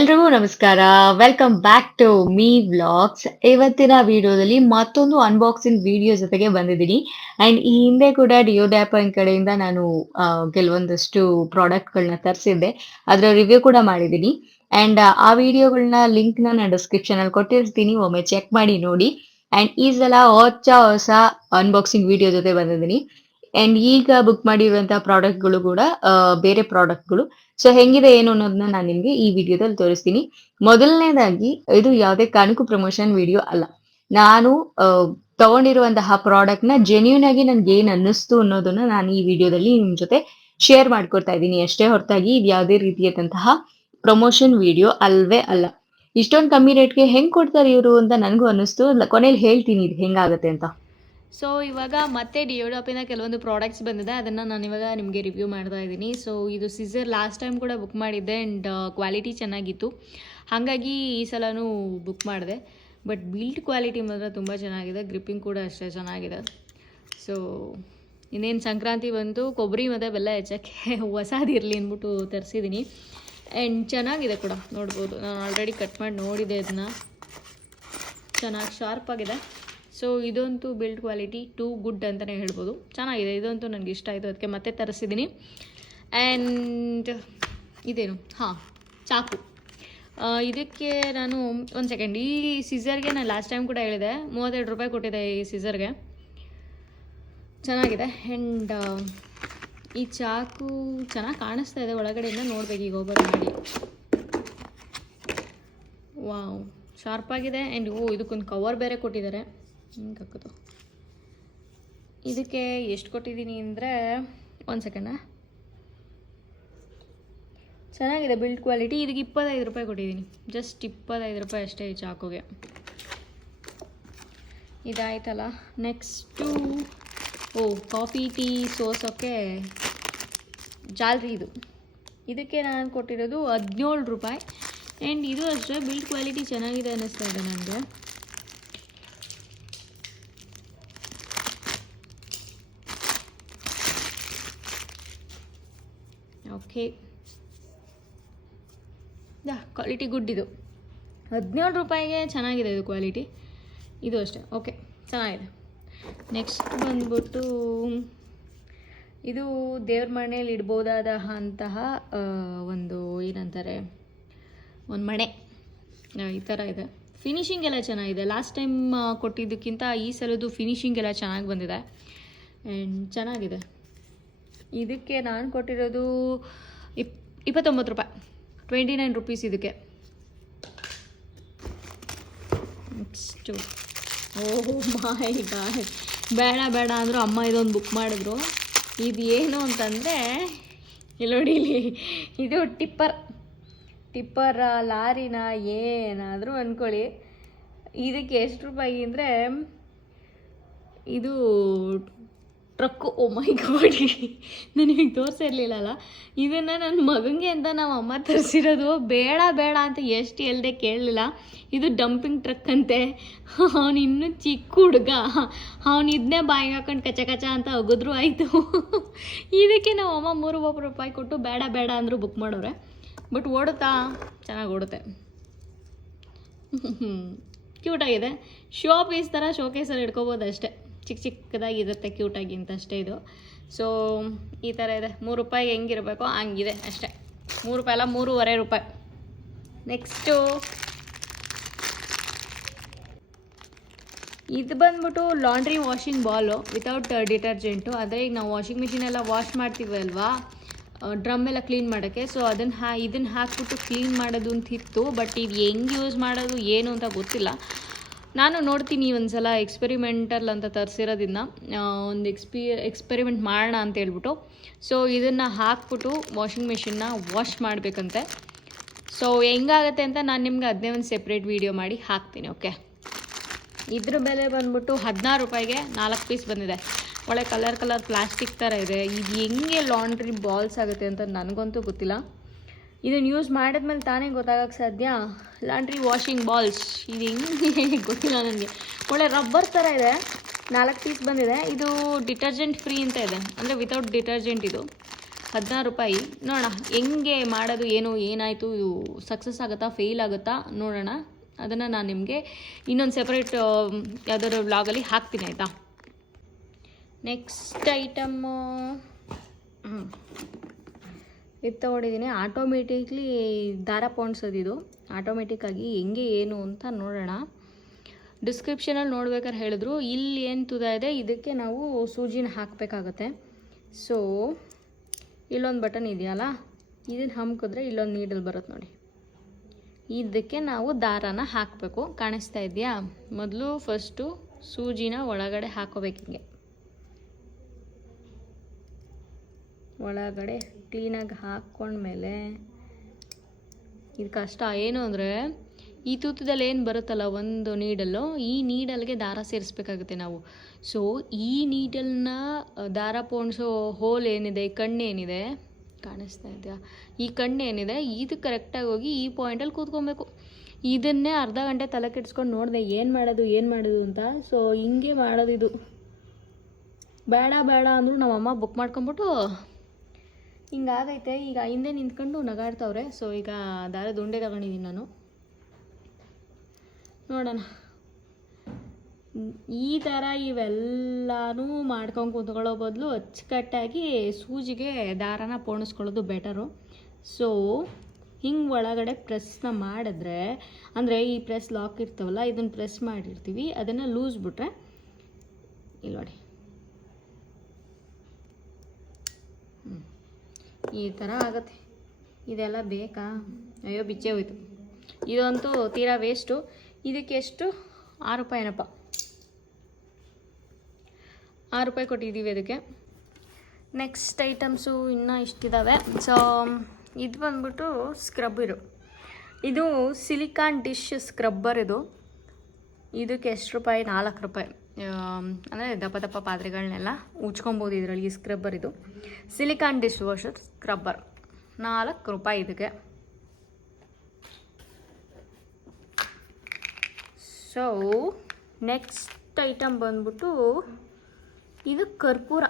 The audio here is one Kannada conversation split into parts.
ಎಲ್ರಿಗೂ ನಮಸ್ಕಾರ. Welcome back to me vlogs. ಇವತ್ತಿನ ವಿಡಿಯೋದಲ್ಲಿ ಮತ್ತೊಂದು ಅನ್ಬಾಕ್ಸಿಂಗ್ ವಿಡಿಯೋ ಜೊತೆಗೆ ಬಂದಿದ್ದೀನಿ. ಅಂಡ್ ಈ ಹಿಂದೆ ಕೂಡ ಡಿಯೋಡ್ಯಾಪ್ ಕಡೆಯಿಂದ ನಾನು ಕೆಲವೊಂದಷ್ಟು ಪ್ರಾಡಕ್ಟ್ಗಳನ್ನ ತರಿಸಿದ್ದೆ. ಅದರ ರಿವ್ಯೂ ಕೂಡ ಮಾಡಿದ್ದೀನಿ. ಅಂಡ್ ಆ ವಿಡಿಯೋಗಳನ್ನ ಲಿಂಕ್ ನಾನು ಡಿಸ್ಕ್ರಿಪ್ಷನ್ ಅಲ್ಲಿ ಕೊಟ್ಟಿರ್ತೀನಿ, ಒಮ್ಮೆ ಚೆಕ್ ಮಾಡಿ ನೋಡಿ. ಅಂಡ್ ಈ ಸಲ ಹೊಸ ಅನ್ಬಾಕ್ಸಿಂಗ್ ವಿಡಿಯೋ ಜೊತೆ ಬಂದಿದ್ದೀನಿ. ಅಂಡ್ ಈಗ ಬುಕ್ ಮಾಡಿರುವಂತಹ ಪ್ರಾಡಕ್ಟ್ಗಳು ಕೂಡ ಬೇರೆ ಪ್ರಾಡಕ್ಟ್ಗಳು. ಸೊ ಹೆಂಗಿದೆ ಏನು ಅನ್ನೋದನ್ನ ನಾನು ನಿಮ್ಗೆ ಈ ವಿಡಿಯೋದಲ್ಲಿ ತೋರಿಸ್ತೀನಿ. ಮೊದಲನೇದಾಗಿ, ಇದು ಯಾವುದೇ ಕಾರಣಕ್ಕೂ ಪ್ರಮೋಷನ್ ವಿಡಿಯೋ ಅಲ್ಲ. ನಾನು ತಗೊಂಡಿರುವಂತಹ ಪ್ರಾಡಕ್ಟ್ ನ ಜೆನ್ಯೂನ್ ಆಗಿ ನನ್ಗೆ ಏನ್ ಅನ್ನಿಸ್ತು ಅನ್ನೋದನ್ನ ನಾನು ಈ ವಿಡಿಯೋದಲ್ಲಿ ನಿಮ್ ಜೊತೆ ಶೇರ್ ಮಾಡ್ಕೊಡ್ತಾ ಇದ್ದೀನಿ ಅಷ್ಟೇ ಹೊರತಾಗಿ ಇದು ಯಾವುದೇ ರೀತಿಯಾದಂತಹ ಪ್ರಮೋಷನ್ ವಿಡಿಯೋ ಅಲ್ವೇ ಅಲ್ಲ. ಇಷ್ಟೊಂದು ಕಮ್ಮಿ ರೇಟ್ಗೆ ಹೆಂಗ್ ಕೊಡ್ತಾರೆ ಇವರು ಅಂತ ನನಗೂ ಅನ್ನಿಸ್ತು. ಕೊನೆಯಲ್ಲಿ ಹೇಳ್ತೀನಿ ಇದು ಹೆಂಗಾಗತ್ತೆ ಅಂತ. ಸೊ ಇವಾಗ ಮತ್ತೆ ಡಿಯೋಡಾಪಿನ ಕೆಲವೊಂದು ಪ್ರಾಡಕ್ಟ್ಸ್ ಬಂದಿದೆ, ಅದನ್ನು ನಾನು ಇವಾಗ ನಿಮಗೆ ರಿವ್ಯೂ ಮಾಡ್ತಾ ಇದ್ದೀನಿ. ಸೊ ಇದು ಸಿಸರ್ ಲಾಸ್ಟ್ ಟೈಮ್ ಕೂಡ ಬುಕ್ ಮಾಡಿದ್ದೆ ಆ್ಯಂಡ್ ಕ್ವಾಲಿಟಿ ಚೆನ್ನಾಗಿತ್ತು, ಹಾಗಾಗಿ ಈ ಸಲನೂ ಬುಕ್ ಮಾಡಿದೆ. ಬಟ್ ಬಿಲ್ಡ್ ಕ್ವಾಲಿಟಿ ಮಾತ್ರ ತುಂಬ ಚೆನ್ನಾಗಿದೆ, ಗ್ರಿಪ್ಪಿಂಗ್ ಕೂಡ ಅಷ್ಟೇ ಚೆನ್ನಾಗಿದೆ. ಸೊ ಇನ್ನೇನು ಸಂಕ್ರಾಂತಿ ಬಂತು, ಕೊಬ್ಬರಿ ಮತ್ತು ಬೆಲ್ಲ ಹೆಚ್ಚಕ್ಕೆ ಹೊಸದಿರಲಿ ಅಂದ್ಬಿಟ್ಟು ತರಿಸಿದ್ದೀನಿ. ಆ್ಯಂಡ್ ಚೆನ್ನಾಗಿದೆ ಕೂಡ, ನೋಡ್ಬೋದು. ನಾನು ಆಲ್ರೆಡಿ ಕಟ್ ಮಾಡಿ ನೋಡಿದೆ, ಅದನ್ನ ಚೆನ್ನಾಗಿ ಶಾರ್ಪ್ ಆಗಿದೆ. ಸೊ ಇದಂತೂ ಬಿಲ್ಡ್ ಕ್ವಾಲಿಟಿ ಟೂ ಗುಡ್ ಅಂತಲೇ ಹೇಳ್ಬೋದು, ಚೆನ್ನಾಗಿದೆ. ಇದಂತೂ ನನಗೆ ಇಷ್ಟ ಆಯಿತು, ಅದಕ್ಕೆ ಮತ್ತೆ ತರಿಸಿದ್ದೀನಿ. ಆ್ಯಂಡ್ ಇದೇನು, ಚಾಕು. ಇದಕ್ಕೆ ನಾನು ಒಂದು ಸೆಕೆಂಡ್, ಈ ಸಿಸರ್ಗೆ ನಾನು ಲಾಸ್ಟ್ ಟೈಮ್ ಕೂಡ ಹೇಳಿದೆ, 32 ರೂಪಾಯಿ ಕೊಟ್ಟಿದೆ ಈ ಸಿಸರ್ಗೆ. ಚೆನ್ನಾಗಿದೆ. ಆ್ಯಂಡ್ ಈ ಚಾಕು ಚೆನ್ನಾಗಿ ಕಾಣಿಸ್ತಾ ಇದೆ ಒಳಗಡೆಯಿಂದ, ನೋಡ್ಬೇಕು ಈಗ ಓಪನ್ ಮಾಡಿ. ವಾವ್, ಶಾರ್ಪಾಗಿದೆ. ಆ್ಯಂಡ್ ಇದಕ್ಕೊಂದು ಕವರ್ ಬೇರೆ ಕೊಟ್ಟಿದ್ದಾರೆ. ಹಿಂಗೆ ಹಾಕೋದು. ಇದಕ್ಕೆ ಎಷ್ಟು ಕೊಟ್ಟಿದ್ದೀನಿ ಅಂದರೆ, ಒಂದು ಸೆಕೆಂಡ, ಚೆನ್ನಾಗಿದೆ ಬಿಲ್ಡ್ ಕ್ವಾಲಿಟಿ. ಇದಕ್ಕೆ 25 ರೂಪಾಯಿ ಕೊಟ್ಟಿದ್ದೀನಿ, ಜಸ್ಟ್ 25 ರೂಪಾಯಿ ಅಷ್ಟೇ ಈ ಚಾಕುಗೆ. ಇದಾಯ್ತಲ್ಲ. ನೆಕ್ಸ್ಟು ಕಾಫಿ ಟೀ ಸೋಸೋಕ್ಕೆ ಜಾಲ್ರಿ. ಇದಕ್ಕೆ ನಾನು ಕೊಟ್ಟಿರೋದು 17 ರೂಪಾಯಿ. ಆ್ಯಂಡ್ ಇದು ಅಷ್ಟೇ ಬಿಲ್ಡ್ ಕ್ವಾಲಿಟಿ ಚೆನ್ನಾಗಿದೆ ಅನ್ನಿಸ್ತಾ ಇದೆ ನನಗೆ. Okay, quality good. ಇದು 17 ರೂಪಾಯಿಗೆ ಚೆನ್ನಾಗಿದೆ ಇದು ಕ್ವಾಲಿಟಿ. ಇದು ಅಷ್ಟೇ, ಓಕೆ, ಚೆನ್ನಾಗಿದೆ. ನೆಕ್ಸ್ಟ್ ಬಂದ್ಬಿಟ್ಟು, ಇದು ದೇವ್ರ ಮನೇಲಿ ಇಡ್ಬೋದಾದ ಅಂತಹ ಒಂದು ಏನಂತಾರೆ, ಒಂದು ಮಣೆ ಈ ಥರ ಇದೆ. ಫಿನಿಶಿಂಗ್ ಎಲ್ಲ ಚೆನ್ನಾಗಿದೆ. ಲಾಸ್ಟ್ ಟೈಮ್ ಕೊಟ್ಟಿದ್ದಕ್ಕಿಂತ ಈ ಸಲದ್ದು ಫಿನಿಶಿಂಗ್ ಎಲ್ಲ ಚೆನ್ನಾಗಿ ಬಂದಿದೆ ಆ್ಯಂಡ್ ಚೆನ್ನಾಗಿದೆ. ಇದಕ್ಕೆ ನಾನು ಕೊಟ್ಟಿರೋದು 29 ರೂಪಾಯಿ, 29 ರುಪೀಸ್ ಇದಕ್ಕೆ. ನೆಕ್ಸ್ಟು, ಮೈ ಗಾಡ್, ಬೇಡ ಅಂದರು ಅಮ್ಮ ಇದೊಂದು ಬುಕ್ ಮಾಡಿದ್ರು. ಇದು ಏನು ಅಂತಂದರೆ, ಇಲ್ಲಿ ನೋಡಿ, ಇದು ಟಿಪ್ಪರ್ ಲಾರಿನ ಏನಾದರೂ ಅಂದ್ಕೊಳ್ಳಿ. ಇದಕ್ಕೆ ಎಷ್ಟು ರೂಪಾಯಿ ಅಂದರೆ, ಇದು ಟ್ರಕ್ಕು. ಓ ಮೈ ಗಾಡ್, ನನಗೆ ತೋರಿಸಿರ್ಲಿಲ್ಲಲ್ಲ. ಇದನ್ನು ನನ್ನ ಮಗನಿಗೆ ಅಂತ ನಾವು ಅಮ್ಮ ತರಿಸಿರೋದು. ಬೇಡ ಅಂತ ಎಷ್ಟು ಹೇಳ್ದೆ ಕೇಳಲಿಲ್ಲ. ಇದು ಡಂಪಿಂಗ್ ಟ್ರಕ್ ಅಂತೆ. ಅವನು ಇನ್ನೂ ಚಿಕ್ಕ ಹುಡುಗ, ಅವನು ಇದನ್ನೇ ಬಾಯಿಗೆ ಹಾಕೊಂಡು ಕಚ ಅಂತ ಒಗಿದ್ರು ಆಯಿತು. ಇದಕ್ಕೆ ನಾವು ಅಮ್ಮ 3 ರೂಪಾಯಿ ಕೊಟ್ಟು ಬೇಡ ಅಂದರು ಬುಕ್ ಮಾಡೋರೆ. ಬಟ್ ಓಡುತ್ತಾ, ಚೆನ್ನಾಗಿ ಓಡುತ್ತೆ. ಕ್ಯೂಟಾಗಿದೆ. ಶೋ ಪೀಸ್ ಥರ ಶೋಕೇಸಲ್ಲಿ ಇಟ್ಕೋಬೋದು ಅಷ್ಟೇ, ಚಿಕ್ಕದಾಗಿರುತ್ತೆ ಕ್ಯೂಟಾಗಿ ಅಂತ ಅಷ್ಟೇ ಇದು. ಸೊ ಈ ಥರ ಇದೆ. 3 ರೂಪಾಯಿಗೆ ಹೆಂಗಿರಬೇಕೋ ಹಂಗಿದೆ ಅಷ್ಟೇ. 3 ರೂಪಾಯಿ ಅಲ್ಲ, 3.5 ರೂಪಾಯಿ. ನೆಕ್ಸ್ಟು ಇದು ಬಂದ್ಬಿಟ್ಟು laundry washing ball without detergent. ಅಂದರೆ ಈಗ ನಾವು ವಾಷಿಂಗ್ ಮಿಷಿನೆಲ್ಲ ವಾಶ್ ಮಾಡ್ತೀವಿ ಅಲ್ವಾ, ಡ್ರಮ್ ಎಲ್ಲ ಕ್ಲೀನ್ ಮಾಡೋಕ್ಕೆ. ಸೊ ಇದನ್ನು ಹಾಕ್ಬಿಟ್ಟು ಕ್ಲೀನ್ ಮಾಡೋದು ಅಂತಿತ್ತು. ಬಟ್ ಇದು ಹೆಂಗೆ ಯೂಸ್ ಮಾಡೋದು ಏನು ಅಂತ ಗೊತ್ತಿಲ್ಲ. ನಾನು ನೋಡ್ತೀನಿ ಒಂದು ಸಲ, ಎಕ್ಸ್ಪೆರಿಮೆಂಟಲ್ ಅಂತ ತರಿಸಿರೋದನ್ನ ಒಂದು ಎಕ್ಸ್ಪೆರಿಮೆಂಟ್ ಮಾಡೋಣ ಅಂತ ಹೇಳ್ಬಿಟ್ಟು. ಸೊ ಇದನ್ನು ಹಾಕ್ಬಿಟ್ಟು ವಾಷಿಂಗ್ ಮಿಷಿನ್ನ ವಾಶ್ ಮಾಡಬೇಕಂತೆ. ಸೊ ಹೆಂಗಾಗತ್ತೆ ಅಂತ ನಾನು ನಿಮ್ಗೆ ಅದನ್ನೇ ಒಂದು ಸೆಪ್ರೇಟ್ ವೀಡಿಯೋ ಮಾಡಿ ಹಾಕ್ತೀನಿ. ಓಕೆ, ಇದ್ರ ಬೆಲೆ ಬಂದ್ಬಿಟ್ಟು 16 ರೂಪಾಯಿಗೆ 4 ಪೀಸ್ ಬಂದಿದೆ. ಒಳ್ಳೆ ಕಲರ್ ಪ್ಲಾಸ್ಟಿಕ್ ಥರ ಇದೆ. ಇದು ಹೆಂಗೆ ಲಾಂಡ್ರಿ ಬಾಲ್ಸ್ ಆಗುತ್ತೆ ಅಂತ ನನಗಂತೂ ಗೊತ್ತಿಲ್ಲ. ಇದನ್ನು ಯೂಸ್ ಮಾಡಿದ್ಮೇಲೆ ತಾನೇ ಗೊತ್ತಾಗಕ್ಕೆ ಸಾಧ್ಯ. ಲಾಂಡ್ರಿ ವಾಷಿಂಗ್ ಬಾಲ್ಸ್ ಇದು ಹೆಂಗೆ ಗೊತ್ತಿಲ್ಲ ನನಗೆ. ಒಳ್ಳೆ ರಬ್ಬರ್ ಥರ ಇದೆ. 4 ಪೀಸ್ ಬಂದಿದೆ. ಇದು ಡಿಟರ್ಜೆಂಟ್ ಫ್ರೀ ಅಂತ ಇದೆ, ಅಂದರೆ ವಿತೌಟ್ ಡಿಟರ್ಜೆಂಟ್ ಇದು. 16 ರೂಪಾಯಿ. ನೋಡೋಣ ಹೆಂಗೆ ಮಾಡೋದು, ಏನು ಏನಾಯಿತು, ಸಕ್ಸಸ್ ಆಗುತ್ತಾ ಫೇಲ್ ಆಗುತ್ತಾ ನೋಡೋಣ. ಅದನ್ನು ನಾನು ನಿಮಗೆ ಇನ್ನೊಂದು ಸೆಪ್ರೇಟ್ ಯಾವ್ದಾದ್ರು ವ್ಲಾಗಲ್ಲಿ ಹಾಕ್ತೀನಿ ಆಯಿತಾ. ನೆಕ್ಸ್ಟ್ ಐಟಮ್ಮು ಇದು ತೊಗೊಂಡಿದ್ದೀನಿ. ಆಟೋಮೆಟಿಕ್ಲಿ ದಾರ ಪೋಣಿಸೋದಿದು ಆಟೋಮೆಟಿಕ್ಕಾಗಿ ಹೆಂಗೆ ಏನು ಅಂತ ನೋಡೋಣ. ಡಿಸ್ಕ್ರಿಪ್ಷನಲ್ಲಿ ನೋಡ್ಬೇಕಾದ್ರೆ ಹೇಳಿದ್ರು ಇಲ್ಲಿ ಏನು ತುದ ಇದೆ ಇದಕ್ಕೆ ನಾವು ಸೂಜಿನ ಹಾಕಬೇಕಾಗತ್ತೆ. ಸೊ ಇಲ್ಲೊಂದು ಬಟನ್ ಇದೆಯಲ್ಲ, ಇದನ್ನು ಹಮ್ಕಿದ್ರೆ ಇಲ್ಲೊಂದು ನೀಡಲ್ ಬರುತ್ತೆ ನೋಡಿ, ಇದಕ್ಕೆ ನಾವು ದಾರಾನ ಹಾಕಬೇಕು. ಕಾಣಿಸ್ತಾ ಇದೆಯಾ? ಮೊದಲು ಫಸ್ಟು ಸೂಜಿನ ಒಳಗಡೆ ಹಾಕೋಬೇಕು. ಹಿಂಗೆ ಒಳಗಡೆ ಕ್ಲೀನಾಗಿ ಹಾಕ್ಕೊಂಡ್ಮೇಲೆ ಇದು ಕಷ್ಟ ಏನು ಅಂದರೆ ಈ ತೂತದಲ್ಲಿ ಏನು ಬರುತ್ತಲ್ಲ ಒಂದು ನೀಡಲ್ಲು, ಈ ನೀಡಲ್ಗೆ ದಾರ ಸೇರಿಸ್ಬೇಕಾಗುತ್ತೆ ನಾವು. ಸೊ ಈ ನೀಡಲ್ನ ದಾರ ಪೋಣಿಸೋ ಹೋಲ್ ಏನಿದೆ, ಈ ಕಣ್ಣೇನಿದೆ ಕಾಣಿಸ್ತಾ ಇದೆಯಾ, ಈ ಕಣ್ಣೇನಿದೆ ಇದು ಕರೆಕ್ಟಾಗಿ ಹೋಗಿ ಈ ಪಾಯಿಂಟಲ್ಲಿ ಕೂತ್ಕೊಬೇಕು. ಇದನ್ನೇ ಅರ್ಧ ಗಂಟೆ ತಲೆ ಕೆಡ್ಸ್ಕೊಂಡು ನೋಡಿದೆ ಏನು ಮಾಡೋದು ಅಂತ. ಸೊ ಹಿಂಗೆ ಮಾಡೋದು ಇದು. ಬೇಡ ಅಂದರೂ ನಮ್ಮಮ್ಮ ಬುಕ್ ಮಾಡ್ಕೊಂಬಿಟ್ಟು ಹಿಂಗಾಗೈತೆ. ಈಗ ಹಿಂದೆ ನಿಂತ್ಕೊಂಡು ನಗಾಡ್ತವ್ರೆ. ಸೊ ಈಗ ದಾರದ ಉಂಡೆ ತಗೊಂಡಿದ್ದೀನಿ ನಾನು. ನೋಡೋಣ ಈ ಥರ ಇವೆಲ್ಲನೂ ಮಾಡ್ಕೊಂಡು ಕೂತ್ಕೊಳ್ಳೋ ಬದಲು ಅಚ್ಚುಕಟ್ಟಾಗಿ ಸೂಜಿಗೆ ದಾರನ ಪೋಣಿಸ್ಕೊಳ್ಳೋದು ಬೆಟರು. ಸೊ ಹಿಂಗೆ ಒಳಗಡೆ ಪ್ರೆಸ್ನ ಮಾಡಿದ್ರೆ, ಅಂದರೆ ಈ ಪ್ರೆಸ್ ಲಾಕ್ ಇರ್ತಾವಲ್ಲ ಇದನ್ನು ಪ್ರೆಸ್ ಮಾಡಿರ್ತೀವಿ, ಅದನ್ನು ಲೂಸ್ ಬಿಟ್ರೆ ಇಲ್ಲಿ ನೋಡಿ ಈ ಥರ ಆಗುತ್ತೆ. ಇದೆಲ್ಲ ಬೇಕಾ? ಅಯ್ಯೋ ಬಿಚ್ಚೆ ಹೋಯ್ತು. ಇದಂತೂ ತೀರಾ ವೇಸ್ಟು. ಇದಕ್ಕೆ ಎಷ್ಟು? 6 ರೂಪಾಯಿನಪ್ಪ. 6 ರೂಪಾಯಿ ಕೊಟ್ಟಿದ್ದೀವಿ ಅದಕ್ಕೆ. ನೆಕ್ಸ್ಟ್ ಐಟಮ್ಸು ಇನ್ನೂ ಇಷ್ಟಿದ್ದಾವೆ. ಸೊ ಇದು ಬಂದ್ಬಿಟ್ಟು ಸ್ಕ್ರಬ್ಬರು. ಇದು ಸಿಲಿಕಾನ್ ಡಿಶ್ ಸ್ಕ್ರಬ್ಬರ್. ಇದಕ್ಕೆ ಎಷ್ಟು ರೂಪಾಯಿ? 4 ರೂಪಾಯಿ. ಅಂದರೆ ದಪ್ಪ ಪಾತ್ರೆಗಳನ್ನೆಲ್ಲ ಉಜ್ಕೊಬೋದು ಇದರಲ್ಲಿ. ಈ ಸ್ಕ್ರಬ್ಬರ್ ಇದು ಸಿಲಿಕಾನ್ ಡಿಶ್ ವಾಷರ್ ಸ್ಕ್ರಬ್ಬರ್. 4 ರೂಪಾಯಿ ಇದಕ್ಕೆ. ಸೊ ನೆಕ್ಸ್ಟ್ ಐಟಮ್ ಬಂದ್ಬಿಟ್ಟು ಇದು ಕರ್ಪೂರ.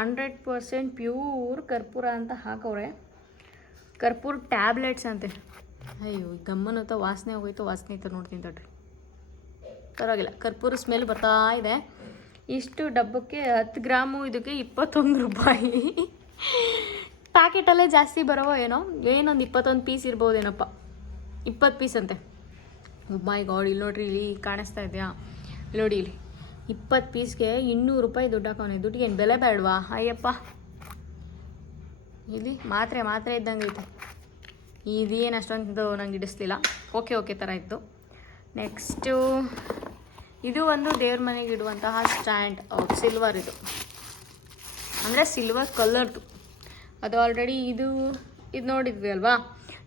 100% ಪ್ಯೂರ್ ಕರ್ಪೂರ ಅಂತ ಹಾಕವ್ರೆ. ಕರ್ಪೂರ ಟ್ಯಾಬ್ಲೆಟ್ಸ್ ಅಂತೆ. ಅಯ್ಯೋ ಗಮ್ಮನತ್ತ ವಾಸನೆ ಹೋಗೋಯ್ತು. ವಾಸನೆ ಇತ್ತು ನೋಡ್ತೀನಿ ತಡ್ರಿ. ಪರವಾಗಿಲ್ಲ, ಕರ್ಪೂರ ಸ್ಮೆಲ್ ಬರ್ತಾ ಇದೆ. ಇಷ್ಟು ಡಬ್ಬಕ್ಕೆ 10 ಗ್ರಾಮು, ಇದಕ್ಕೆ 21 ರೂಪಾಯಿ. ಪ್ಯಾಕೆಟಲ್ಲೇ ಜಾಸ್ತಿ ಬರೋವೋ ಏನೋ, ಏನೊಂದು 21 ಪೀಸ್ ಇರ್ಬೋದೇನಪ್ಪ. 20 ಪೀಸ್ ಅಂತೆ. ಮೈ ಗಾಡ್, ಇಲ್ಲಿ ನೋಡ್ರಿ, ಇಲ್ಲಿ ಕಾಣಿಸ್ತಾ ಇದೆಯಾ? ಇಲ್ಲಿ ನೋಡಿ, ಇಲ್ಲಿ 20 ಪೀಸ್ಗೆ 200 ರೂಪಾಯಿ ದುಡ್ಡು ಹಾಕೋನೆ. ದುಡ್ಡಿಗೆ ಏನು ಬೆಲೆ ಬೇಡವಾ? ಅಯ್ಯಪ್ಪ, ಇಲ್ಲಿ ಮಾತ್ರೆ ಇದ್ದಂಗೆ ಐತೆ. ಇದೇನು ಅಷ್ಟೊಂದು ನಂಗೆ ಹಿಡಿಸ್ಲಿಲ್ಲ. ಓಕೆ ಥರ ಇತ್ತು. ನೆಕ್ಸ್ಟು ಇದು ಒಂದು ದೇವ್ರ ಮನೆಗೆ ಇಡುವಂತಹ ಸ್ಟ್ಯಾಂಡ್. ಸಿಲ್ವರ್ ಇದು, ಅಂದರೆ ಸಿಲ್ವರ್ ಕಲರ್ದು. ಅದು ಆಲ್ರೆಡಿ ಇದು ನೋಡಿದ್ವಿ ಅಲ್ವಾ,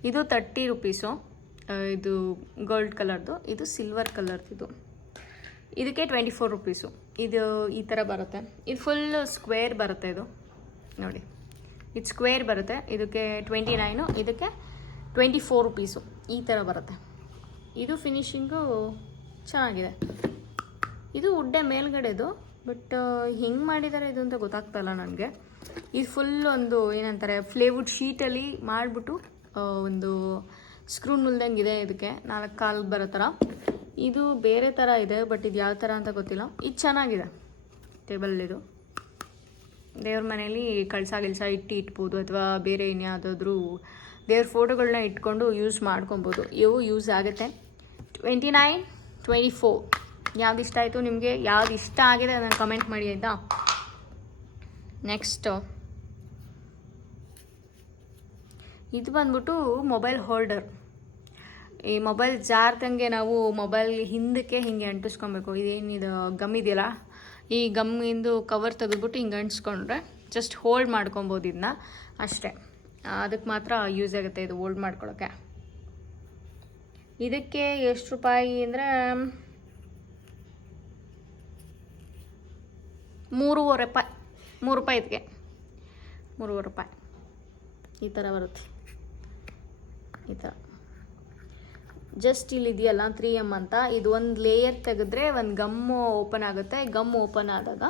ಇದು 30 ರೂಪೀಸು. ಇದು ಗೋಲ್ಡ್ ಕಲರ್ದು, ಇದು ಸಿಲ್ವರ್ ಕಲರ್ದು. ಇದಕ್ಕೆ 24 ರೂಪೀಸು. ಇದು ಈ ಥರ ಬರುತ್ತೆ. ಇದು ಫುಲ್ ಸ್ಕ್ವೇರ್ ಬರುತ್ತೆ. ಇದು ನೋಡಿ, ಇದು ಸ್ಕ್ವೇರ್ ಬರುತ್ತೆ. ಇದಕ್ಕೆ 29, ಇದಕ್ಕೆ 24 ರೂಪೀಸು. ಈ ಥರ ಬರುತ್ತೆ. ಇದು ಫಿನಿಶಿಂಗು ಚೆನ್ನಾಗಿದೆ. ಇದು ಉಡ್ಡೆ ಮೇಲ್ಗಡೆದು, ಬಟ್ ಹೆಂಗೆ ಮಾಡಿದ್ದಾರೆ ಇದು ಅಂತ ಗೊತ್ತಾಗ್ತಾಯಿಲ್ಲ ನನಗೆ. ಇದು ಫುಲ್ ಒಂದು ಏನಂತಾರೆ ಫ್ಲೇವುಡ್ ಶೀಟಲ್ಲಿ ಮಾಡಿಬಿಟ್ಟು ಒಂದು ಸ್ಕ್ರೂ ನುಲ್ದಂಗಿದೆ. ಇದಕ್ಕೆ 4 ಕಾಲು ಬರೋ ಥರ. ಇದು ಬೇರೆ ಥರ ಇದೆ, ಬಟ್ ಇದು ಯಾವ ಥರ ಅಂತ ಗೊತ್ತಿಲ್ಲ. ಇದು ಚೆನ್ನಾಗಿದೆ. ಟೇಬಲ್ ಇದು ದೇವ್ರ ಮನೇಲಿ ಕಳಸ ಇಟ್ಬೋದು, ಅಥವಾ ಬೇರೆ ಇನ್ಯಾವುದಾದ್ರೂ ದೇವ್ರ ಫೋಟೋಗಳನ್ನ ಇಟ್ಕೊಂಡು ಯೂಸ್ ಮಾಡ್ಕೊಬೋದು. ಇವು ಯೂಸ್ ಆಗುತ್ತೆ. 29, 24 ಯಾವ್ದು ಇಷ್ಟ ಆಯಿತು ನಿಮಗೆ? ಯಾವ್ದು ಇಷ್ಟ ಆಗಿದೆ ಅದನ್ನು ಕಮೆಂಟ್ ಮಾಡಿ ಆಯಿತಾ. ನೆಕ್ಸ್ಟು ಇದು ಬಂದ್ಬಿಟ್ಟು ಮೊಬೈಲ್ ಹೋಲ್ಡರ್. ಈ ಮೊಬೈಲ್ ಜಾರ್ದಂಗೆ ನಾವು ಮೊಬೈಲ್ ಹಿಂದಕ್ಕೆ ಹಿಂಗೆ ಅಂಟಿಸ್ಕೊಬೇಕು. ಇದೇನಿದು ಗಮ್ ಇದೆಯಲ್ಲ, ಈ ಗಮ್ಮಿಂದು ಕವರ್ ತೆಗೆದ್ಬಿಟ್ಟು ಹಿಂಗೆ ಅಂಟಿಸ್ಕೊಂಡ್ರೆ ಜಸ್ಟ್ ಹೋಲ್ಡ್ ಮಾಡ್ಕೊಬೋದು ಇದನ್ನ ಅಷ್ಟೇ. ಅದಕ್ಕೆ ಮಾತ್ರ ಯೂಸ್ ಆಗುತ್ತೆ ಇದು ಹೋಲ್ಡ್ ಮಾಡ್ಕೊಳ್ಳೋಕ್ಕೆ. ಇದಕ್ಕೆ ಎಷ್ಟು ರೂಪಾಯಿ ಅಂದರೆ 3.5 ರೂಪಾಯಿ. 3 ರೂಪಾಯಿ ಇದಕ್ಕೆ 3.5 ರೂಪಾಯಿ. ಈ ಥರ ಬರುತ್ತೆ. ಈ ಥರ ಜಸ್ಟ್ ಇಲ್ಲಿ ಇದೆಯಲ್ಲ 3M ಅಂತ, ಇದು ಒಂದು ಲೇಯರ್ ತೆಗೆದ್ರೆ ಒಂದು ಗಮ್ಮು ಓಪನ್ ಆಗುತ್ತೆ. ಗಮ್ ಓಪನ್ ಆದಾಗ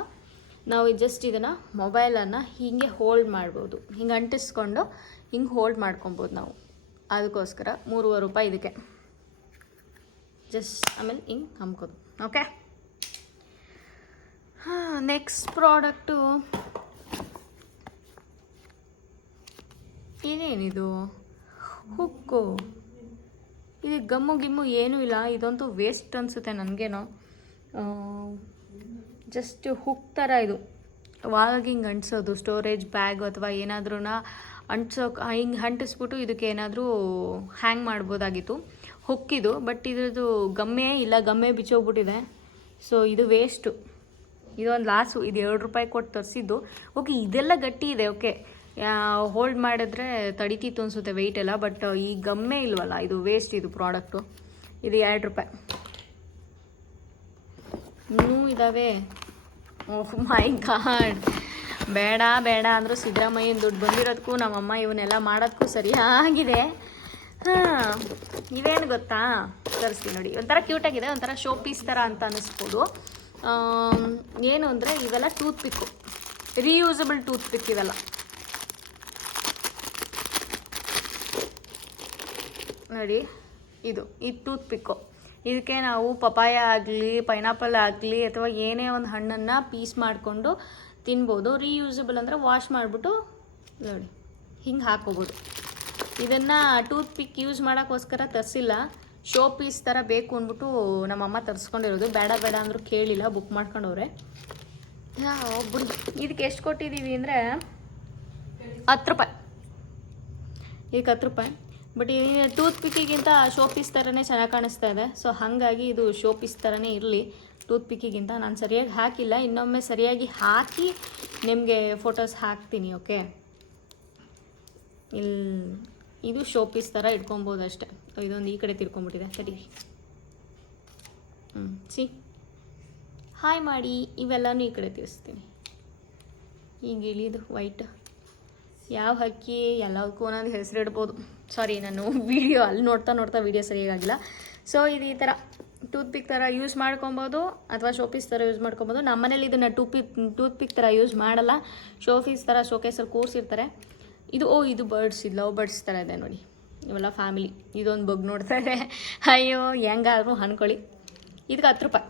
ನಾವು ಜಸ್ಟ್ ಇದನ್ನು ಮೊಬೈಲನ್ನು ಹೀಗೆ ಹೋಲ್ಡ್ ಮಾಡ್ಬೋದು, ಹಿಂಗೆ ಅಂಟಿಸ್ಕೊಂಡು ಹಿಂಗೆ ಹೋಲ್ಡ್ ಮಾಡ್ಕೊಬೋದು ನಾವು. ಅದಕ್ಕೋಸ್ಕರ 3.5 ರೂಪಾಯಿ ಇದಕ್ಕೆ. ಜಸ್ಟ್ ಆಮೇಲೆ ಹಿಂಗೆ ಹಮ್ಕೋದು. ಓಕೆ, ನೆಕ್ಸ್ಟ್ ಪ್ರಾಡಕ್ಟು ಏನೇನಿದು, ಹುಕ್ಕು. ಇದು ಗಮ್ಮು ಗಿಮ್ಮು ಏನೂ ಇಲ್ಲ, ಇದಂತೂ ವೇಸ್ಟ್ ಅನಿಸುತ್ತೆ ನನಗೇನೋ. ಜಸ್ಟ್ ಹುಕ್ ಥರ ಇದು, ವಾಲ್ಗೆ ಹಿಂಗೆ ಅಂಟಿಸೋದು, ಸ್ಟೋರೇಜ್ ಬ್ಯಾಗ್ ಅಥವಾ ಏನಾದ್ರೂ ಅಂಟಿಸೋಕೆ ಹಿಂಗೆ ಅಂಟಿಸ್ಬಿಟ್ಟು ಇದಕ್ಕೆ ಏನಾದರೂ ಹ್ಯಾಂಗ್ ಮಾಡ್ಬೋದಾಗಿತ್ತು. ಹುಕ್ಕಿದು, ಬಟ್ ಇದ್ರದ್ದು ಗಮ್ಮೆ ಇಲ್ಲ, ಗಮ್ಮೆ ಬಿಚ್ಚೋಗ್ಬಿಟ್ಟಿದೆ. ಸೊ ಇದು ವೇಸ್ಟು. ಇದೊಂದು ಲಾಸು. ಇದು 2 ರೂಪಾಯಿ ಕೊಟ್ಟು ತರಿಸಿದ್ದು. ಓಕೆ, ಇದೆಲ್ಲ ಗಟ್ಟಿ ಇದೆ, ಓಕೆ, ಹೋಲ್ಡ್ ಮಾಡಿದ್ರೆ ತಡಿತಿತ್ತು ಅನಿಸುತ್ತೆ ವೆಯ್ಟ್ ಎಲ್ಲ, ಬಟ್ ಈ ಗಮ್ಮೆ ಇಲ್ವಲ್ಲ, ಇದು ವೇಸ್ಟ್. ಇದು ಪ್ರಾಡಕ್ಟು. ಇದು 2 ರೂಪಾಯಿ. ಇನ್ನೂ ಇದ್ದಾವೆ. ಓಹ್ ಮೈ ಗಾಡ್, ಬೇಡ ಬೇಡ ಅಂದರೂ ಸಿದ್ದರಾಮಯ್ಯನ ದುಡ್ಡು ಬಂದಿರೋದಕ್ಕೂ ನಮ್ಮಮ್ಮ ಇವನ್ನೆಲ್ಲ ಮಾಡೋದಕ್ಕೂ ಸರಿಯಾಗಿದೆ. ಇವೇನು ಗೊತ್ತಾ, ತರಿಸ್ತೀನಿ ನೋಡಿ. ಒಂಥರ ಕ್ಯೂಟಾಗಿದೆ, ಒಂಥರ ಶೋ ಪೀಸ್ ಥರ ಅಂತ ಅನ್ನಿಸ್ಬೋದು. ಏನು ಅಂದರೆ ಇವೆಲ್ಲ ಟೂತ್ ಪಿಕ್ಕು, ರೀಯೂಸಬಲ್ ಟೂತ್ ಪಿಕ್ ಇವೆಲ್ಲ. ನೋಡಿ, ಇದು ಟೂತ್ ಪಿಕ್ಕು. ಇದಕ್ಕೆ ನಾವು ಪಪಾಯ ಆಗಲಿ, ಪೈನಾಪಲ್ ಆಗಲಿ, ಅಥವಾ ಏನೇ ಒಂದು ಹಣ್ಣನ್ನು ಪೀಸ್ ಮಾಡಿಕೊಂಡು ತಿನ್ಬೋದು. ರೀಯೂಸಬಲ್ ಅಂದರೆ ವಾಶ್ ಮಾಡಿಬಿಟ್ಟು ನೋಡಿ ಹಿಂಗೆ ಹಾಕೋಬೋದು. ಇದನ್ನು ಟೂತ್ ಪಿಕ್ ಯೂಸ್ ಮಾಡೋಕ್ಕೋಸ್ಕರ ತರಿಸಿಲ್ಲ, ಶೋ ಪೀಸ್ ಥರ ಬೇಕು ಅಂದ್ಬಿಟ್ಟು ನಮ್ಮಮ್ಮ ತರಿಸ್ಕೊಂಡಿರೋದು. ಬೇಡ ಬೇಡ ಅಂದರೂ ಕೇಳಿಲ್ಲ, ಬುಕ್ ಮಾಡ್ಕೊಂಡವ್ರೆ. ಒಬ್ಬರು ಇದಕ್ಕೆ ಎಷ್ಟು ಕೊಟ್ಟಿದ್ದೀವಿ ಅಂದರೆ 10 ರೂಪಾಯಿ. ಇದಕ್ಕೆ 10 ರೂಪಾಯಿ. ಬಟ್ ಈ ಟೂತ್ ಪಿಕ್ಕಿಗಿಂತ ಶೋ ಪೀಸ್ ಥರನೇ ಚೆನ್ನಾಗಿ ಕಾಣಿಸ್ತಾ ಇದೆ. ಸೊ ಹಾಗಾಗಿ ಇದು ಶೋ ಪೀಸ್ ಥರನೇ ಇರಲಿ ಟೂತ್ ಪಿಕ್ಕಿಗಿಂತ. ನಾನು ಸರಿಯಾಗಿ ಹಾಕಿಲ್ಲ, ಇನ್ನೊಮ್ಮೆ ಸರಿಯಾಗಿ ಹಾಕಿ ನಿಮಗೆ ಫೋಟೋಸ್ ಹಾಕ್ತೀನಿ. ಓಕೆ, ಇದು ಶೋ ಪೀಸ್ ಥರ ಇಟ್ಕೊಬೋದು ಅಷ್ಟೆ. ಇದೊಂದು ಈ ಕಡೆ ತಿರ್ಕೊಂಬಿಟ್ಟಿದೆ, ತಡಿ. ಸಿ, ಹಾಯ್ ಮಾಡಿ, ಇವೆಲ್ಲನೂ ಈ ಕಡೆ ತಿರ್ಸ್ತೀನಿ. ಈಗ ಇಳಿದು ವೈಟ್ ಯಾವ ಹಕ್ಕಿ, ಎಲ್ಲದಕ್ಕೂ ಒಂದೊಂದು ಹೆಸರು ಇಡ್ಬೋದು. ಸಾರಿ, ನಾನು ವೀಡಿಯೋ ಅಲ್ಲಿ ನೋಡ್ತಾ ವೀಡಿಯೋ ಸರಿಯಾಗಿಲ್ಲ. ಸೊ ಇದು ಈ ಥರ ಟೂತ್ ಪಿಕ್ ಥರ ಯೂಸ್ ಮಾಡ್ಕೊಬೋದು, ಅಥವಾ ಶೋ ಪೀಸ್ ಥರ ಯೂಸ್ ಮಾಡ್ಕೊಬೋದು. ನಮ್ಮನೇಲಿ ಇದನ್ನು ಟೂತ್ ಪಿಕ್ ಥರ ಯೂಸ್ ಮಾಡಲ್ಲ, ಶೋ ಪೀಸ್ ಥರ ಶೋಕೇಸಲ್ಲಿ ಕೂರಿಸಿರ್ತಾರೆ. ಇದು ಬರ್ಡ್ಸ್, ಇದು ಲವ್ ಬರ್ಡ್ಸ್ ಥರ ಇದೆ ನೋಡಿ. ಇವೆಲ್ಲ ಫ್ಯಾಮಿಲಿ. ಇದೊಂದು ಬಗ್ ನೋಡ್ತಾ ಇದೆ, ಅಯ್ಯೋ ಹೆಂಗಾದ್ರೂ ಅನ್ಕೊಳ್ಳಿ. ಇದಕ್ಕೆ 10 ರೂಪಾಯಿ.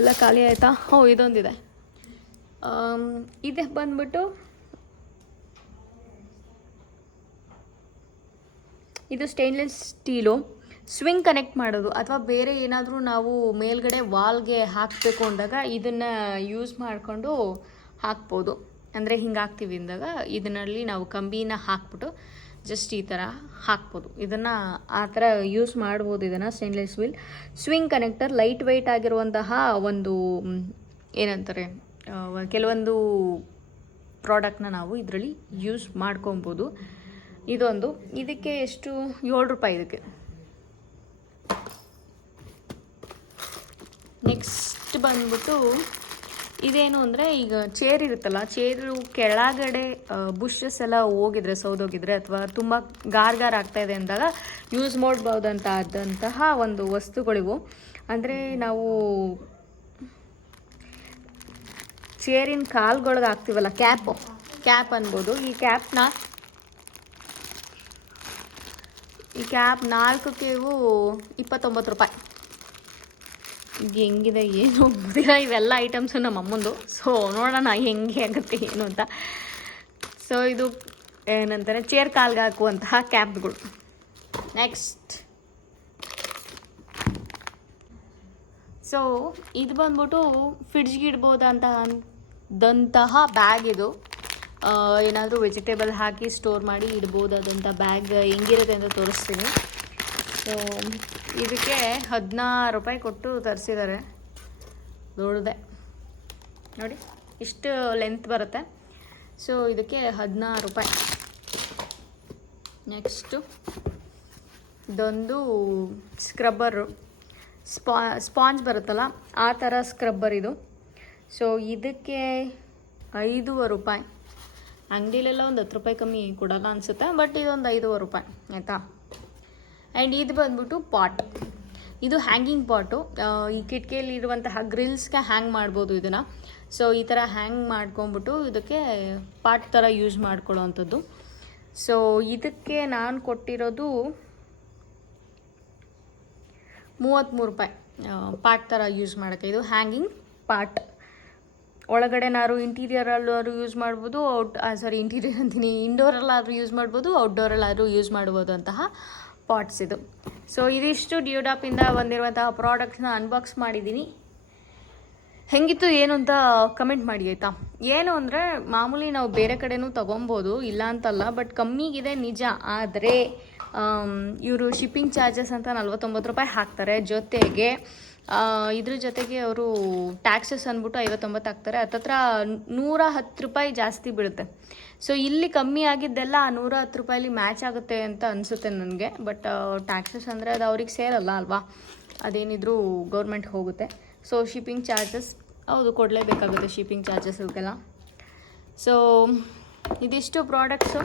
ಎಲ್ಲ ಖಾಲಿ ಆಯಿತಾ? ಇದೊಂದಿದೆ. ಇದೆ ಬಂದ್ಬಿಟ್ಟು ಇದು ಸ್ಟೇನ್ಲೆಸ್ ಸ್ಟೀಲು. ಸ್ವಿಂಗ್ ಕನೆಕ್ಟ್ ಮಾಡೋದು ಅಥವಾ ಬೇರೆ ಏನಾದರೂ ನಾವು ಮೇಲ್ಗಡೆ ವಾಲ್ಗೆ ಹಾಕಬೇಕು ಅಂದಾಗ ಇದನ್ನು ಯೂಸ್ ಮಾಡಿಕೊಂಡು ಹಾಕ್ಬೋದು. ಅಂದರೆ ಹಿಂಗೆ ಹಾಕ್ತೀವಿ ಅಂದಾಗ ಇದರಲ್ಲಿ ನಾವು ಕಂಬಿನ ಹಾಕ್ಬಿಟ್ಟು ಜಸ್ಟ್ ಈ ಥರ ಹಾಕ್ಬೋದು. ಇದನ್ನು ಆ ಥರ ಯೂಸ್ ಮಾಡ್ಬೋದು. ಇದನ್ನು stainless steel swing connector, lightweight ಆಗಿರುವಂತಹ ಒಂದು ಏನಂತಾರೆ, ಕೆಲವೊಂದು ಪ್ರಾಡಕ್ಟ್ನ ನಾವು ಇದರಲ್ಲಿ ಯೂಸ್ ಮಾಡ್ಕೊಬೋದು. ಇದೊಂದು, ಇದಕ್ಕೆ ಎಷ್ಟು, 7 ರೂಪಾಯಿ ಇದಕ್ಕೆ. ನೆಕ್ಸ್ಟ್ ಬಂದ್ಬಿಟ್ಟು ಇದೇನು ಅಂದರೆ, ಈಗ ಚೇರ್ ಇರುತ್ತಲ್ಲ, ಚೇರು ಕೆಳಗಡೆ ಬುಷಸ್ ಎಲ್ಲ ಹೋಗಿದ್ರೆ, ಸೌದೋಗಿದ್ರೆ, ಅಥವಾ ತುಂಬ ಗಾರ್ ಆಗ್ತಾಯಿದೆ ಅಂದಾಗ ಯೂಸ್ ಮಾಡ್ಬೋದಂತಹ ಒಂದು ವಸ್ತುಗಳಿವು. ಅಂದರೆ ನಾವು ಚೇರಿನ ಕಾಲ್ಗೊಳಗೆ ಹಾಕ್ತೀವಲ್ಲ, ಕ್ಯಾಪ್ ಅನ್ಬೋದು. ಈ ಕ್ಯಾಪ್ 4ಕ್ಕೆ 29 ರೂಪಾಯಿ. ಈಗ ಹೆಂಗಿದೆ ಏನು ಗೊತ್ತಿಲ್ಲ, ಇವೆಲ್ಲ ಐಟಮ್ಸು ನಮ್ಮ ಅಮ್ಮಂದು. ಸೊ ನೋಡೋಣ ಹೆಂಗೆ ಆಗುತ್ತೆ ಏನು ಅಂತ. ಸೊ ಇದು ಏನಂತಾರೆ, ಚೇರ್ ಕಾಲ್ಗೆ ಹಾಕುವಂತಹ ಕ್ಯಾಪ್ಗಳು. ನೆಕ್ಸ್ಟ್ ಸೊ ಇದು ಬಂದ್ಬಿಟ್ಟು ಫ್ರಿಡ್ಜ್ಗೆ ಇಡ್ಬೋದಂತಹ ಬ್ಯಾಗ್. ಇದು ಏನಾದರೂ ವೆಜಿಟೇಬಲ್ ಹಾಕಿ ಸ್ಟೋರ್ ಮಾಡಿ ಇಡ್ಬೋದಾದಂಥ ಬ್ಯಾಗ್ ಹೆಂಗಿರುತ್ತೆ ಅಂತ ತೋರಿಸ್ತೀನಿ. ಸೊ ಇದಕ್ಕೆ 16 ರೂಪಾಯಿ ಕೊಟ್ಟು ತರಿಸಿದ್ದಾರೆ. ದೊಡ್ಡದೆ ನೋಡಿ, ಇಷ್ಟು ಲೆಂತ್ ಬರುತ್ತೆ. ಸೊ ಇದಕ್ಕೆ 16 ರೂಪಾಯಿ. ನೆಕ್ಸ್ಟು ಇದೊಂದು ಸ್ಕ್ರಬ್ಬರು, ಸ್ಪಾಂಜ್ ಬರುತ್ತಲ್ಲ ಆ ಥರ ಸ್ಕ್ರಬ್ಬರ್ ಇದು. ಸೊ ಇದಕ್ಕೆ 5 ರೂಪಾಯಿ. ಅಂಗಡಿಲೆಲ್ಲ ಒಂದು 10 ರೂಪಾಯಿ ಕಮ್ಮಿ ಕೊಡಲ್ಲ ಅನಿಸುತ್ತೆ, ಬಟ್ ಇದೊಂದು 5 ರೂಪಾಯಿ ಆಯಿತಾ. ಆ್ಯಂಡ್ ಇದು ಬಂದ್ಬಿಟ್ಟು ಪಾಟ್. ಇದು ಹ್ಯಾಂಗಿಂಗ್ ಪಾಟು. ಈ ಕಿಟಕಿಯಲ್ಲಿರುವಂತಹ ಗ್ರಿಲ್ಸ್ಗೆ ಹ್ಯಾಂಗ್ ಮಾಡ್ಬೋದು ಇದನ್ನು. ಸೊ ಈ ಥರ ಹ್ಯಾಂಗ್ ಮಾಡ್ಕೊಂಬಿಟ್ಟು ಇದಕ್ಕೆ ಪಾಟ್ ಥರ ಯೂಸ್ ಮಾಡ್ಕೊಳ್ಳೋ ಅಂಥದ್ದು. ಸೊ ಇದಕ್ಕೆ ನಾನು ಕೊಟ್ಟಿರೋದು 33 ರೂಪಾಯಿ ಪಾಟ್ ಥರ ಯೂಸ್ ಮಾಡೋಕ್ಕೆ. ಇದು ಹ್ಯಾಂಗಿಂಗ್ ಪಾಟ್. ಒಳಗಡೆನಾದ್ರು ಇಂಟೀರಿಯರಲ್ಲಾದ್ರೂ ಯೂಸ್ ಮಾಡ್ಬೋದು, ಇಂಟೀರಿಯರ್ ಅಂತೀನಿ, ಇಂಡೋರಲ್ಲಾದರೂ ಯೂಸ್ ಮಾಡ್ಬೋದು, ಔಟ್ಡೋರಲ್ಲಾದರೂ ಯೂಸ್ ಮಾಡ್ಬೋದು ಅಂತಹ ಪಾಟ್ಸ್ ಇದು. ಸೊ ಇದಿಷ್ಟು ಡಿಯೋಡಾಪಿಂದ ಬಂದಿರುವಂತಹ ಪ್ರಾಡಕ್ಟ್ಸ್ನ ಅನ್ಬಾಕ್ಸ್ ಮಾಡಿದ್ದೀನಿ. ಹೆಂಗಿತ್ತು ಏನು ಅಂತ ಕಮೆಂಟ್ ಮಾಡಿ ಆಯಿತಾ. ಏನು ಅಂದರೆ ಮಾಮೂಲಿ ನಾವು ಬೇರೆ ಕಡೆನೂ ತೊಗೊಬೋದು, ಇಲ್ಲ ಅಂತಲ್ಲ, ಬಟ್ ಕಮ್ಮಿಗಿದೆ ನಿಜ. ಆದರೆ ಇವರು ಶಿಪ್ಪಿಂಗ್ ಚಾರ್ಜಸ್ ಅಂತ 49 ರೂಪಾಯಿ ಹಾಕ್ತಾರೆ. ಜೊತೆಗೆ ಇದ್ರ ಜೊತೆಗೆ ಅವರು ಟ್ಯಾಕ್ಸಸ್ ಅಂದ್ಬಿಟ್ಟು 59 ಹಾಕ್ತಾರೆ. ಹತ್ತತ್ರ 110 ರೂಪಾಯಿ ಜಾಸ್ತಿ ಬೀಳುತ್ತೆ. ಸೊ ಇಲ್ಲಿ ಕಮ್ಮಿ ಆಗಿದ್ದೆಲ್ಲ ಆ 110 ರೂಪಾಯಲ್ಲಿ ಮ್ಯಾಚ್ ಆಗುತ್ತೆ ಅಂತ ಅನಿಸುತ್ತೆ ನನಗೆ. ಬಟ್ ಟ್ಯಾಕ್ಸಸ್ ಅಂದರೆ ಅದು ಅವ್ರಿಗೆ ಸೇರಲ್ಲ ಅಲ್ವಾ, ಅದೇನಿದ್ರು ಗೌರ್ಮೆಂಟ್ ಹೋಗುತ್ತೆ. ಸೊ ಶಿಪ್ಪಿಂಗ್ ಚಾರ್ಜಸ್ ಹೌದು ಕೊಡಲೇಬೇಕಾಗುತ್ತೆ, ಶಿಪ್ಪಿಂಗ್ ಚಾರ್ಜಸ್ ಅವಕ್ಕೆಲ್ಲ. ಸೊ ಇದಿಷ್ಟು ಪ್ರಾಡಕ್ಟ್ಸು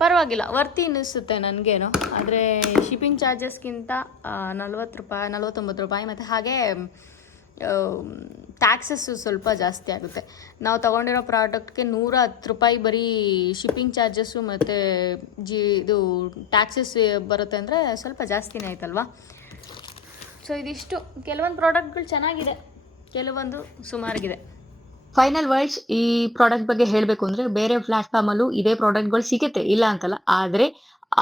ಪರವಾಗಿಲ್ಲ, ವರ್ತಿ ಅನ್ನಿಸುತ್ತೆ ನನಗೇನು. ಆದರೆ ಶಿಪ್ಪಿಂಗ್ ಚಾರ್ಜಸ್ಗಿಂತ 40 ರೂಪಾಯಿ 49 ರೂಪಾಯಿ, ಮತ್ತು ಹಾಗೆ ಟ್ಯಾಕ್ಸಸ್ಸು ಸ್ವಲ್ಪ ಜಾಸ್ತಿ ಆಗುತ್ತೆ. ನಾವು ತೊಗೊಂಡಿರೋ ಪ್ರಾಡಕ್ಟ್ಗೆ 110 ರೂಪಾಯಿ ಬರೀ ಶಿಪ್ಪಿಂಗ್ ಚಾರ್ಜಸ್ಸು ಮತ್ತು ಇದು ಟ್ಯಾಕ್ಸಸ್ ಬರುತ್ತೆ ಅಂದರೆ ಸ್ವಲ್ಪ ಜಾಸ್ತಿನೇ ಆಯ್ತಲ್ವಾ. ಸೊ ಇದಿಷ್ಟು. ಕೆಲವೊಂದು ಪ್ರಾಡಕ್ಟ್ಗಳು ಚೆನ್ನಾಗಿದೆ, ಕೆಲವೊಂದು ಸುಮಾರಾಗಿದೆ. ಫೈನಲ್ ವರ್ಡ್ಸ್ ಈ ಪ್ರಾಡಕ್ಟ್ ಬಗ್ಗೆ ಹೇಳಬೇಕು ಅಂದ್ರೆ ಬೇರೆ ಪ್ಲಾಟ್ಫಾರ್ಮಲ್ಲೂ ಇದೇ ಪ್ರಾಡಕ್ಟ್ಗಳು ಸಿಗುತ್ತೆ, ಇಲ್ಲ ಅಂತಲ್ಲ. ಆದರೆ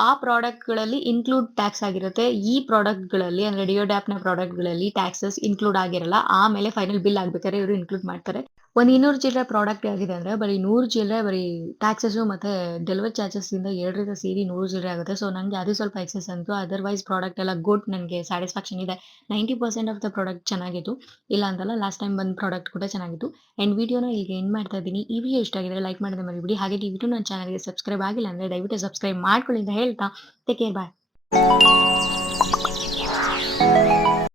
ಆ ಪ್ರಾಡಕ್ಟ್ಗಳಲ್ಲಿ ಇನ್ಕ್ಲೂಡ್ ಟ್ಯಾಕ್ಸ್ ಆಗಿರುತ್ತೆ. ಈ ಪ್ರಾಡಕ್ಟ್ಗಳಲ್ಲಿ ಅಂದರೆ ಡಿಯೋಡ್ಯಾಪ್ನ ಪ್ರಾಡಕ್ಟ್ಗಳಲ್ಲಿ ಟ್ಯಾಕ್ಸಸ್ ಇನ್ಕ್ಲೂಡ್ ಆಗಿರಲ್ಲ. ಆಮೇಲೆ ಫೈನಲ್ ಬಿಲ್ ಆಗ್ಬೇಕಾದ್ರೆ ಇವರು ಇನ್ಕ್ಲೂಡ್ ಮಾಡ್ತಾರೆ. ಒಂದು 200 ಚಿಲ್ಲರೆ ಪ್ರಾಡಕ್ಟ್ ಆಗಿದೆ ಅಂದರೆ ಬರೀ 100 ಚಿಲ್ಲರೆ ಬರೀ ಟ್ಯಾಕ್ಸಸ್ಸು ಮತ್ತು ಡೆಲಿವರಿ ಚಾರ್ಜಸ್ಸಿಂದ 2 ಸೇರಿ 100 ಚಿಲ್ಲರೆ ಆಗುತ್ತೆ. ಸೊ ನನಗೆ ಅದು ಸ್ವಲ್ಪ ಎಕ್ಸೆಸ್ ಅಂತು. ಅದರ್ವೈಸ್ ಪ್ರಾಡಕ್ಟ್ ಎಲ್ಲ ಗುಡ್, ನನಗೆ ಸ್ಯಾಟಿಸ್ಫ್ಯಾಕ್ಷನ್ ಇದೆ. 90% ಆಫ್ ದ ಪ್ರಾಡಕ್ಟ್ ಚೆನ್ನಾಗಿತ್ತು, ಇಲ್ಲ ಅಂತಲ್ಲ. ಲಾಸ್ಟ್ ಟೈಮ್ ಬಂದ ಪ್ರಾಡಕ್ಟ್ ಕೂಡ ಚೆನ್ನಾಗಿತ್ತು. ಆ್ಯಂಡ್ ವಿಡಿಯೋನ ಇಲ್ಲಿಗೆ ಎಂಡ್ ಮಾಡ್ತಾ ಇದ್ದೀನಿ. ಈ ವಿಡಿಯೋ ಇಷ್ಟ ಆಗಿದ್ರೆ ಲೈಕ್ ಮಾಡೋದು ಮರಿಬೇಡಿ. ಹಾಗೆ ದಯವಿಟ್ಟು ನನ್ನ ಚಾನಲ್ಗೆ ಸಬ್ಸ್ಕ್ರೈಬ್ ಆಗಿಲ್ಲ ಅಂದರೆ ದಯವಿಟ್ಟು ಸಬ್ಸ್ಕ್ರೈಬ್ ಮಾಡ್ಕೊಳ್ಳಿ ಅಂತ ಹೇಳ್ತಾ ಟೇಕ್ ಕೇರ್, ಬಾಯ್.